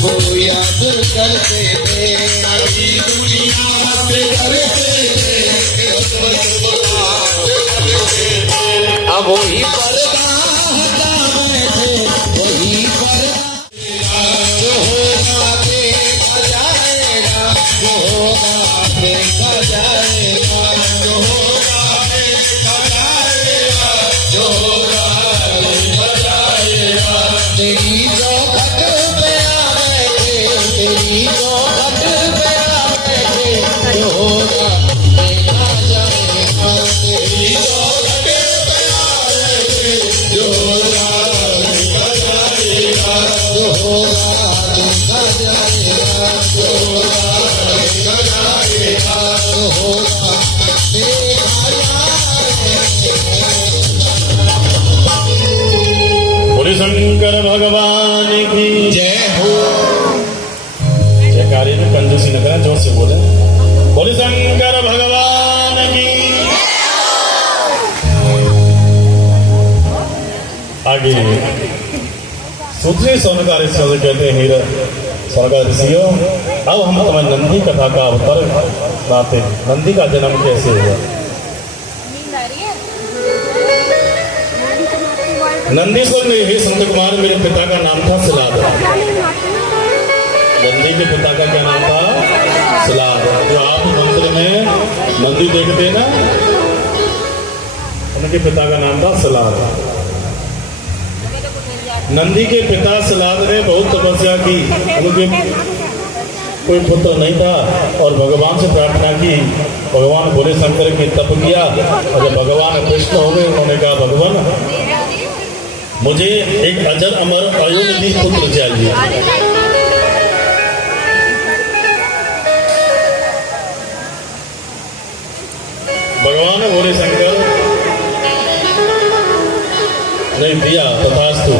तुमको याद करते थे, सारी दुनिया से करते थे, अब वही पर्दा हटा बैठे, वही पर्दा जो होगा देखा जाएगा, जो होगा देखा जाएगा, जो होगा देखा जाएगा, जो होगा देखा जाएगा। तेरी चौखट पे आ बैठे, तेरी चौखट पे आ बैठे, जो होगा देखा जाएगा, तेरी चौखट पे आ बैठे, जो होगा देखा जाएगा, जो होगा देखा जाएगा, जो होगा देखा जाएगा, जो होगा देखा जाएगा। बोले शंकर भगवान की जय हो। जयकारे में कंजूसी न करें, जोर से बोले बोले शंकर भगवान की। आगे सूत्री सोनकार शब्द कहते हैं हीरा सोनकार ऋषियों। अब हम तुम्हें नंदी कथा का अवतर बताते हैं। नंदी का जन्म कैसे हुआ। नंदीश्वर में हे संत कुमार, मेरे पिता का नाम था सिलाद। नंदी के पिता का क्या नाम था? सिलाद। जो आप मंत्र में नंदी देखते हैं ना, उनके पिता का नाम था सिलाद। नंदी के पिता सिलाद ने बहुत तपस्या की, उनके कोई पुत्र नहीं था और भगवान से प्रार्थना की। भगवान भोले शंकर की तप किया और जब भगवान कृष्ण हो गए, उन्होंने कहा भगवान मुझे एक अजर अमर अयोनिधि पुत्र चाहिए। भगवान भोले शंकर ने दिया, तथास्तु।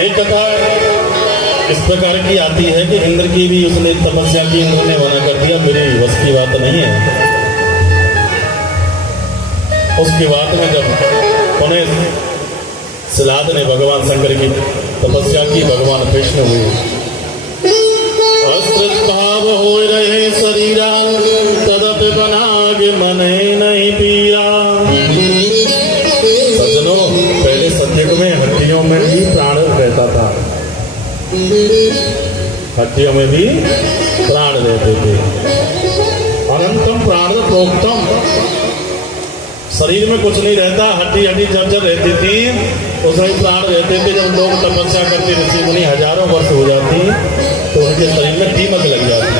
एक कथा इस प्रकार की आती है कि इंद्र की भी उसने तपस्या की, इंद्र ने मना कर दिया, मेरी बस की बात नहीं है। उसके बाद में जब उन्हें सिलाद ने भगवान शंकर की तपस्या की, भगवान कृष्ण हुए। अस्त्र भाव हो रहे शरीरा, तदप बनागे मने नहीं पीरा। सज्जनों, पहले सतयुग में हड्डियों में भी प्राण रहता था, हड्डियों में भी प्राण रहते थे। अनंतम प्राण प्रोक्तम, शरीर में कुछ नहीं रहता, हड्डी हड्डी जर्जर रहती थी, उसमें प्राण रहते थे। जब लोग तपस्या करते, ऋषि मुनि हजारों वर्ष हो जाती तो उनके शरीर में दीमक लग जाती।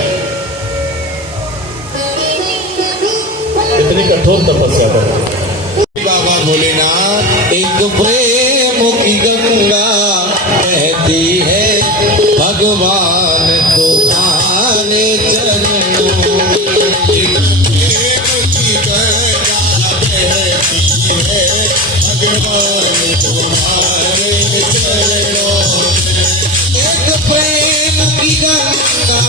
इतनी कठोर तपस्या करते। बाबा भोलेनाथ, एक प्रेम की गंगा बहती है, भगवान तुम्हारे चरणों में। एक प्रेम की गंगा बहती है, भगवान तुम्हारे चरणों में। एक प्रेम की गंगा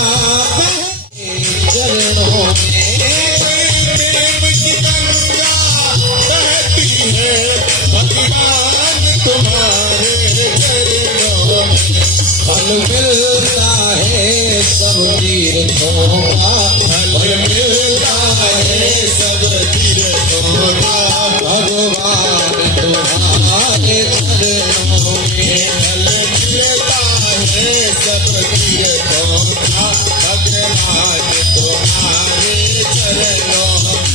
बहती चरणों में, प्रेम की गंगा बहती है, भगवान तुम्हारे चरणों में। फल मिलता है सब तीर्थों का, फल मिलता है सब तीर्थों का, भगवान तुम्हारे चरणों में। फल मिलता है सब तीर्थों का, भगवान तुम्हारे चरणों में।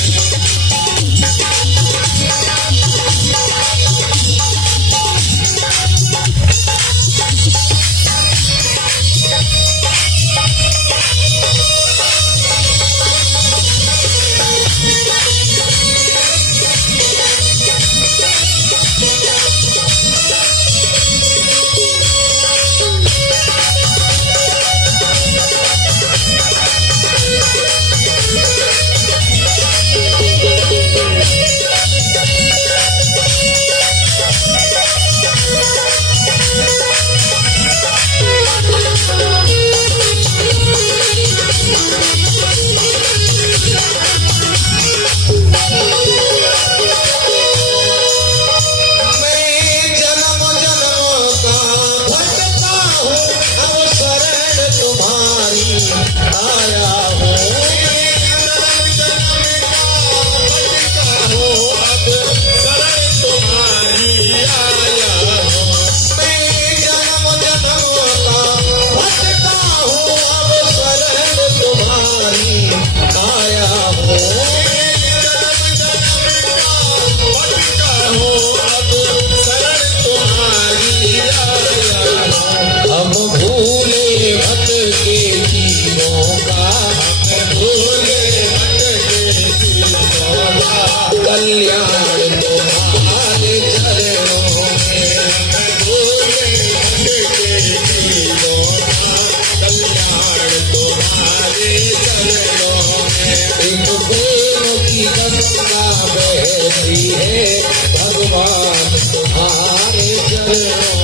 हो